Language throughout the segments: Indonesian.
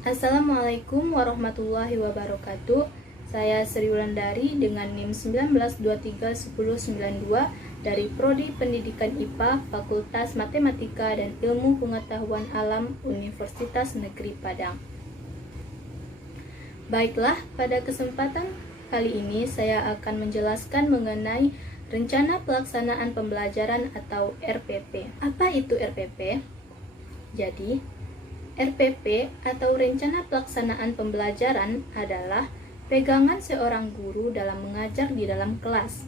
Assalamualaikum warahmatullahi wabarakatuh. Saya Sri Wulandari dengan NIM 19231092 dari Prodi Pendidikan IPA Fakultas Matematika dan Ilmu Pengetahuan Alam Universitas Negeri Padang. Baiklah, pada kesempatan kali ini saya akan menjelaskan mengenai Rencana Pelaksanaan Pembelajaran atau RPP. Apa itu RPP? Jadi, RPP atau Rencana Pelaksanaan Pembelajaran adalah pegangan seorang guru dalam mengajar di dalam kelas.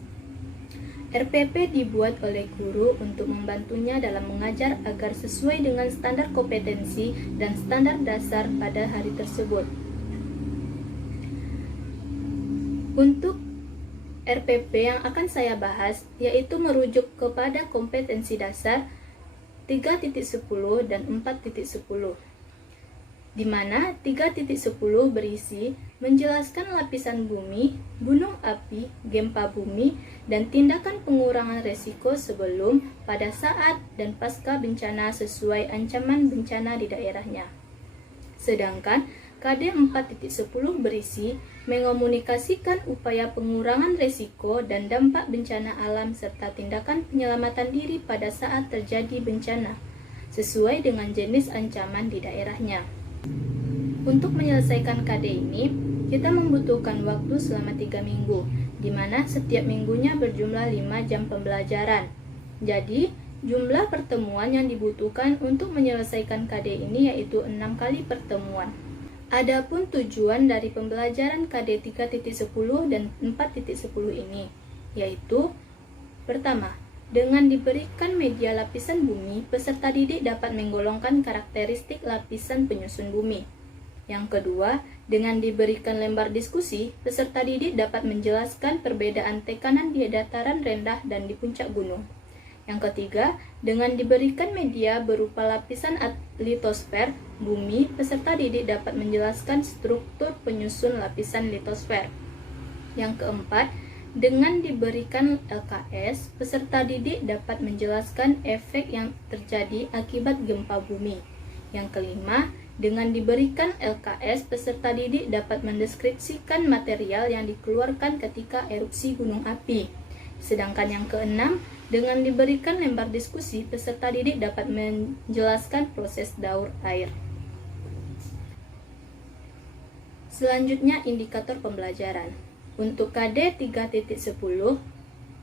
RPP dibuat oleh guru untuk membantunya dalam mengajar agar sesuai dengan standar kompetensi dan standar dasar pada hari tersebut. Untuk RPP yang akan saya bahas yaitu merujuk kepada kompetensi dasar 3.10 dan 4.10, di mana 3.10 berisi menjelaskan lapisan bumi, gunung api, gempa bumi, dan tindakan pengurangan resiko sebelum, pada saat, dan pasca bencana sesuai ancaman bencana di daerahnya. Sedangkan KD 4.10 berisi mengomunikasikan upaya pengurangan resiko dan dampak bencana alam serta tindakan penyelamatan diri pada saat terjadi bencana, sesuai dengan jenis ancaman di daerahnya. Untuk menyelesaikan KD ini, kita membutuhkan waktu selama 3 minggu, di mana setiap minggunya berjumlah 5 jam pembelajaran. Jadi, jumlah pertemuan yang dibutuhkan untuk menyelesaikan KD ini yaitu 6 kali pertemuan. Adapun tujuan dari pembelajaran KD 3.10 dan 4.10 ini, yaitu pertama, dengan diberikan media lapisan bumi, peserta didik dapat menggolongkan karakteristik lapisan penyusun bumi. Yang kedua, dengan diberikan lembar diskusi, peserta didik dapat menjelaskan perbedaan tekanan di dataran rendah dan di puncak gunung. Yang ketiga, dengan diberikan media berupa lapisan litosfer bumi, peserta didik dapat menjelaskan struktur penyusun lapisan litosfer. Yang keempat, dengan diberikan LKS, peserta didik dapat menjelaskan efek yang terjadi akibat gempa bumi. Yang kelima, dengan diberikan LKS, peserta didik dapat mendeskripsikan material yang dikeluarkan ketika erupsi gunung api. Sedangkan yang keenam, dengan diberikan lembar diskusi, peserta didik dapat menjelaskan proses daur air. Selanjutnya, indikator pembelajaran. Untuk KD 3.10,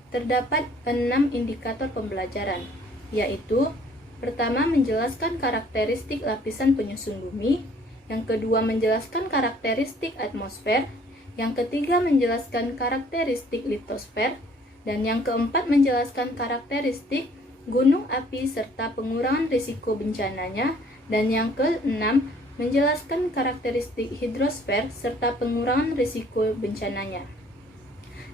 terdapat 6 indikator pembelajaran, yaitu pertama, menjelaskan karakteristik lapisan penyusun bumi. Yang kedua, menjelaskan karakteristik atmosfer. Yang ketiga, menjelaskan karakteristik litosfer. Dan yang keempat, menjelaskan karakteristik gunung api serta pengurangan risiko bencananya. Dan yang keenam, menjelaskan karakteristik hidrosfer serta pengurangan risiko bencananya.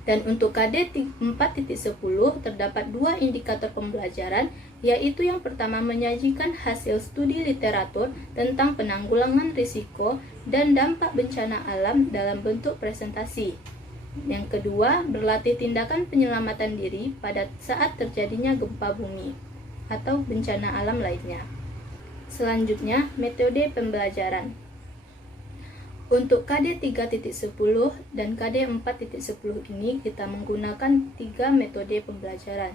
Dan untuk KD 4.10 terdapat 2 indikator pembelajaran, yaitu yang pertama menyajikan hasil studi literatur tentang penanggulangan risiko dan dampak bencana alam dalam bentuk presentasi. Yang kedua, berlatih tindakan penyelamatan diri pada saat terjadinya gempa bumi atau bencana alam lainnya. Selanjutnya, metode pembelajaran. Untuk KD 3.10 dan KD 4.10 ini kita menggunakan 3 metode pembelajaran,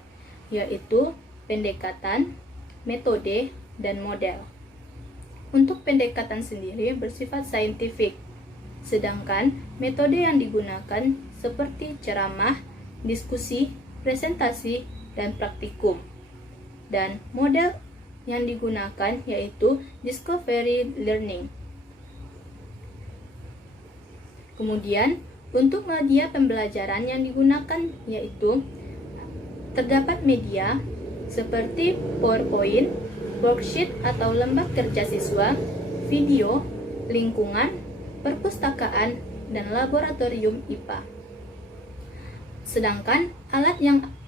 yaitu pendekatan, metode, dan model. Untuk pendekatan sendiri bersifat saintifik, sedangkan metode yang digunakan seperti ceramah, diskusi, presentasi, dan praktikum. Dan model yang digunakan yaitu discovery learning. Kemudian, untuk media pembelajaran yang digunakan yaitu terdapat media seperti PowerPoint, worksheet atau lembar kerja siswa, video, lingkungan, perpustakaan, dan laboratorium IPA. Sedangkan alat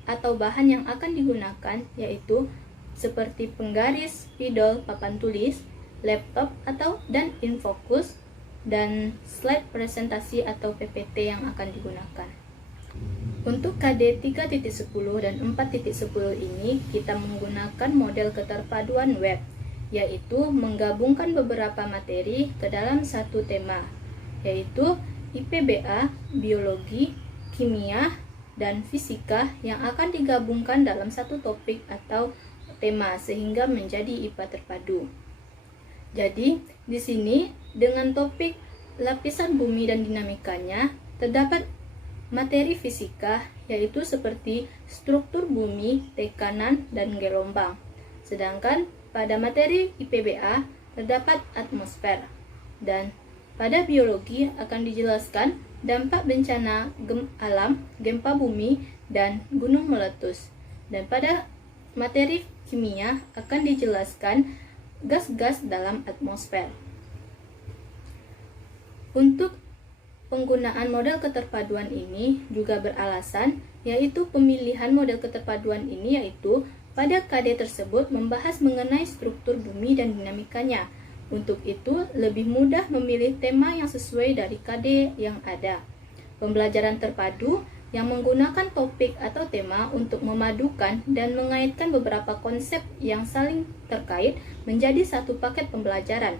atau bahan yang akan digunakan yaitu seperti penggaris, spidol, papan tulis, laptop dan infocus, dan slide presentasi atau PPT yang akan digunakan. Untuk KD 3.10 dan 4.10 ini kita menggunakan model keterpaduan web, yaitu menggabungkan beberapa materi ke dalam satu tema, yaitu IPBA, biologi, kimia, dan fisika yang akan digabungkan dalam satu topik atau tema sehingga menjadi IPA terpadu. Jadi, di sini dengan topik lapisan bumi dan dinamikanya terdapat materi fisika yaitu seperti struktur bumi, tekanan, dan gelombang. Sedangkan pada materi IPBA terdapat atmosfer, dan pada biologi akan dijelaskan dampak bencana alam, gempa bumi, dan gunung meletus. Dan pada materi kimia akan dijelaskan gas-gas dalam atmosfer. Untuk penggunaan model keterpaduan ini juga beralasan, yaitu pemilihan model keterpaduan ini yaitu pada KD tersebut membahas mengenai struktur bumi dan dinamikanya. Untuk itu, lebih mudah memilih tema yang sesuai dari KD yang ada. Pembelajaran terpadu yang menggunakan topik atau tema untuk memadukan dan mengaitkan beberapa konsep yang saling terkait menjadi satu paket pembelajaran.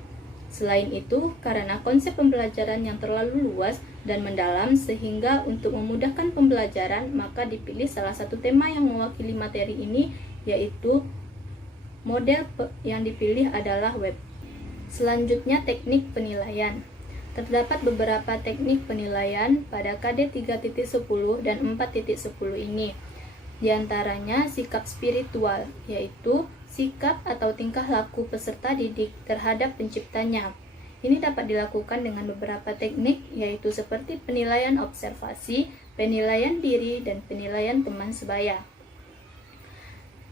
Selain itu, karena konsep pembelajaran yang terlalu luas dan mendalam sehingga untuk memudahkan pembelajaran, maka dipilih salah satu tema yang mewakili materi ini, yaitu model yang dipilih adalah web. Selanjutnya, teknik penilaian. Terdapat beberapa teknik penilaian pada KD 3.10 dan 4.10 ini. Di antaranya sikap spiritual, yaitu sikap atau tingkah laku peserta didik terhadap penciptanya. Ini dapat dilakukan dengan beberapa teknik, yaitu seperti penilaian observasi, penilaian diri, dan penilaian teman sebaya.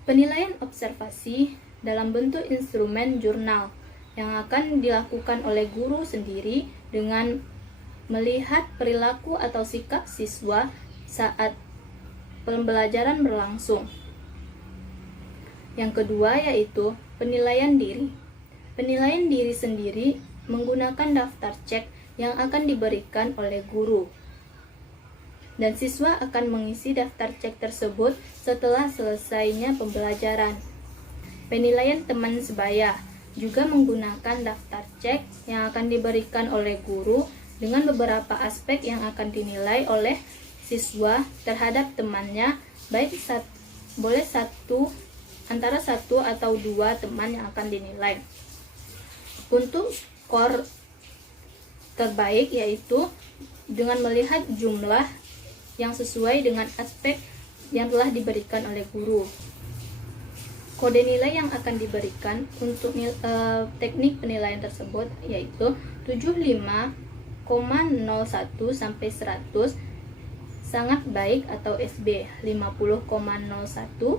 Penilaian observasi dalam bentuk instrumen jurnal yang akan dilakukan oleh guru sendiri dengan melihat perilaku atau sikap siswa saat pembelajaran berlangsung. Yang kedua yaitu penilaian diri. Penilaian diri sendiri menggunakan daftar cek yang akan diberikan oleh guru. Dan siswa akan mengisi daftar cek tersebut setelah selesainya pembelajaran. Penilaian teman sebaya juga menggunakan daftar cek yang akan diberikan oleh guru dengan beberapa aspek yang akan dinilai oleh siswa terhadap temannya, baik boleh antara satu atau dua teman yang akan dinilai. Untuk skor terbaik yaitu dengan melihat jumlah yang sesuai dengan aspek yang telah diberikan oleh guru. Kode nilai yang akan diberikan untuk teknik penilaian tersebut yaitu 75,01 sampai 100 sangat baik atau SB, 50,01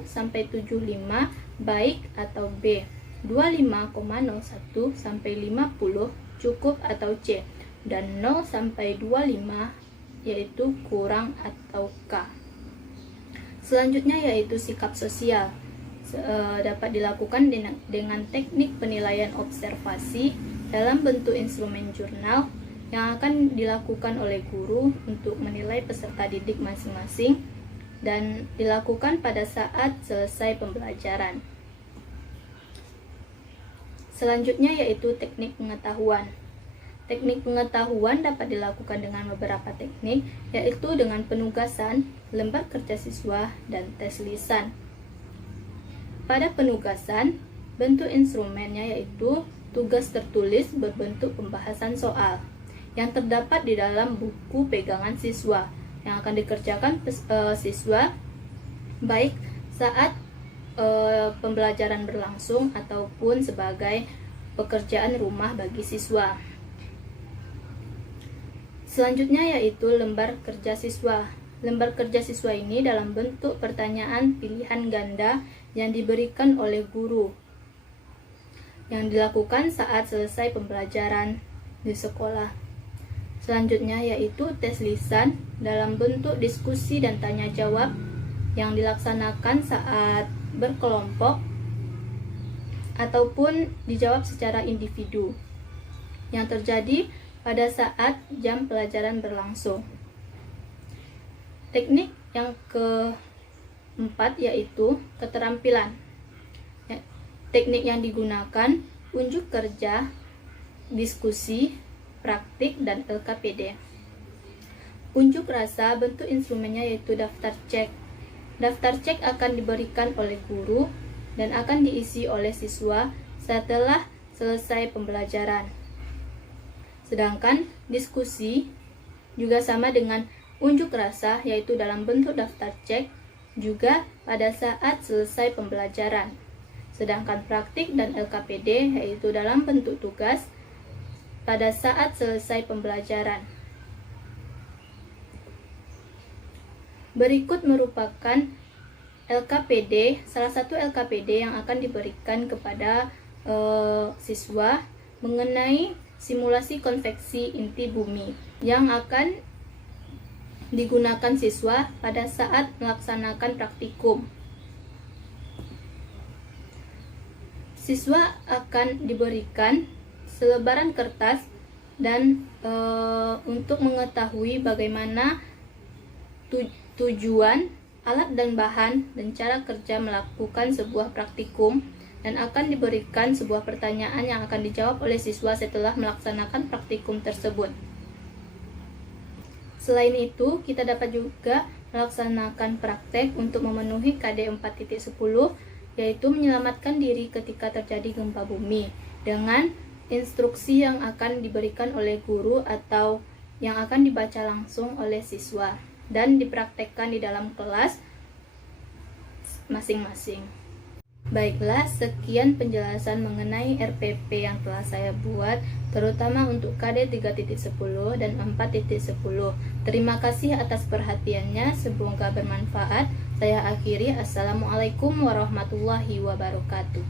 sampai 75 baik atau B, 25,01 sampai 50 cukup atau C, dan 0 sampai 25 yaitu kurang atau K. Selanjutnya yaitu sikap sosial. Dapat dilakukan dengan teknik penilaian observasi dalam bentuk instrumen jurnal yang akan dilakukan oleh guru untuk menilai peserta didik masing-masing dan dilakukan pada saat selesai pembelajaran. Selanjutnya yaitu teknik pengetahuan. Teknik pengetahuan dapat dilakukan dengan beberapa teknik, yaitu dengan penugasan, lembar kerja siswa, dan tes lisan. Pada penugasan, bentuk instrumennya yaitu tugas tertulis berbentuk pembahasan soal yang terdapat di dalam buku pegangan siswa yang akan dikerjakan siswa baik saat pembelajaran berlangsung ataupun sebagai pekerjaan rumah bagi siswa. Selanjutnya yaitu lembar kerja siswa. Lembar kerja siswa ini dalam bentuk pertanyaan pilihan ganda yang diberikan oleh guru yang dilakukan saat selesai pembelajaran di sekolah. Selanjutnya yaitu tes lisan dalam bentuk diskusi dan tanya jawab yang dilaksanakan saat berkelompok ataupun dijawab secara individu yang terjadi pada saat jam pelajaran berlangsung. Teknik yang keempat yaitu keterampilan. Teknik yang digunakan, unjuk kerja, diskusi, praktik, dan LKPD. Unjuk rasa, bentuk instrumennya yaitu daftar cek. Daftar cek akan diberikan oleh guru dan akan diisi oleh siswa setelah selesai pembelajaran. Sedangkan diskusi juga sama dengan unjuk rasa, yaitu dalam bentuk daftar cek juga pada saat selesai pembelajaran. Sedangkan praktik dan LKPD yaitu dalam bentuk tugas pada saat selesai pembelajaran. Berikut merupakan LKPD, salah satu LKPD yang akan diberikan kepada siswa mengenai simulasi konveksi inti bumi yang akan digunakan siswa pada saat melaksanakan praktikum. Siswa akan diberikan selebaran kertas dan untuk mengetahui bagaimana tujuan, alat dan bahan, dan cara kerja melakukan sebuah praktikum, dan akan diberikan sebuah pertanyaan yang akan dijawab oleh siswa setelah melaksanakan praktikum tersebut. Selain itu, kita dapat juga melaksanakan praktek untuk memenuhi KD 4.10, yaitu menyelamatkan diri ketika terjadi gempa bumi, dengan instruksi yang akan diberikan oleh guru atau yang akan dibaca langsung oleh siswa dan dipraktekkan di dalam kelas masing-masing. Baiklah, sekian penjelasan mengenai RPP yang telah saya buat, terutama untuk KD 3.10 dan 4.10. Terima kasih atas perhatiannya, semoga bermanfaat. Saya akhiri, Assalamualaikum warahmatullahi wabarakatuh.